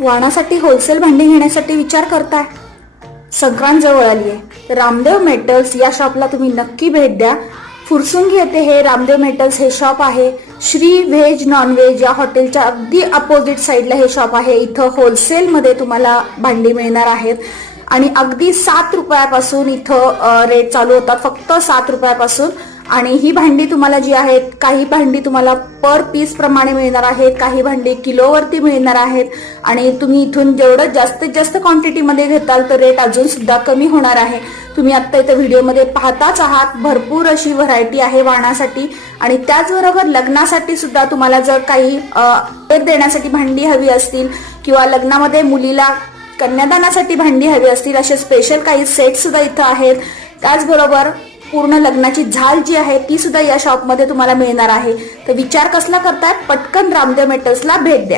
वाणासाठी wholesale भांडी घेण्यासाठी विचार करताय? संक्रांत जवळ आली आहे, तर रामदेव मेटल्स या शॉपला तुम्ही नक्की भेट द्या. फुरसुंगी येथे हे रामदेव मेटल्स हे शॉप आहे. श्री व्हेज नॉनव्हेज या हॉटेलच्या अगदी अपोजिट साईडला हे शॉप आहे. इथं होलसेलमध्ये तुम्हाला भांडी मिळणार आहेत आणि अगदी 7 रुपयापासून इथं रेट चालू होतात, फक्त 7 रुपयापासून. आणि ही भांडी तुम्हाला जी आहेत, काही भांडी तुम्हाला पर पीस प्रमाणे मिळणार आहेत, काही भांडी किलोवरती मिळणार आहेत. आणि तुम्ही इथून जेवढं जास्तीत जास्त क्वांटिटीमध्ये घेताल तर रेट अजून सुद्धा कमी होणार आहे. तुम्ही आता इथं व्हिडिओमध्ये पाहताच आहात, भरपूर अशी व्हरायटी आहे वाणासाठी. आणि त्याचबरोबर लग्नासाठी सुद्धा तुम्हाला जर काही भेट देण्यासाठी भांडी हवी असतील किंवा लग्नामध्ये मुलीला कन्यादानासाठी भांडी हवी असतील, असे स्पेशल काही सेट सुद्धा इथं आहेत. त्याचबरोबर पूर्ण लग्नाची झाल जी आहे ती सुद्धा या शॉपमध्ये तुम्हाला मिळणार आहे. तर विचार कसला करताय, पटकन रामदेव मेटल्सला भेट द्या.